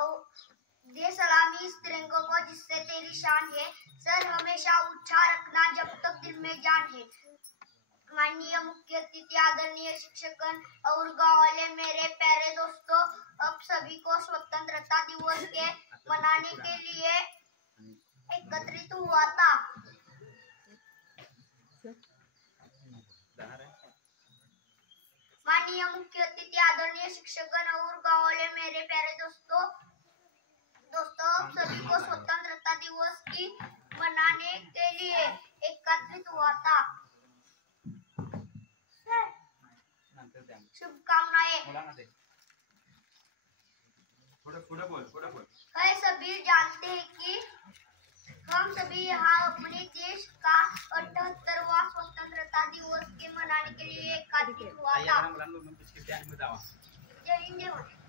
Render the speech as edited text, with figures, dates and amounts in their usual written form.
दे सलामी इस तिरंगे को जिससे तेरी शान है, सर हमेशा ऊंचा रखना जब तक दिल में जान है। माननीय मुख्य अतिथि, आदरणीय शिक्षकगण और गाँव वाले, मेरे प्यारे दोस्तों, अब सभी को स्वतंत्रता दिवस के मनाने के लिए एकत्रित हुआ था। माननीय मुख्य अतिथि, आदरणीय शिक्षकगण और गाँव वाले, मेरे प्यारे दोस्तों, अब सभी को स्वतंत्रता दिवस की मनाने के लिए एकत्रित हुआ था। शुभकामनाएं। सभी जानते हैं कि हम सभी यहाँ अपने देश का 78वां स्वतंत्रता दिवस के मनाने के लिए एकत्रित हुआ था। जय हिंद।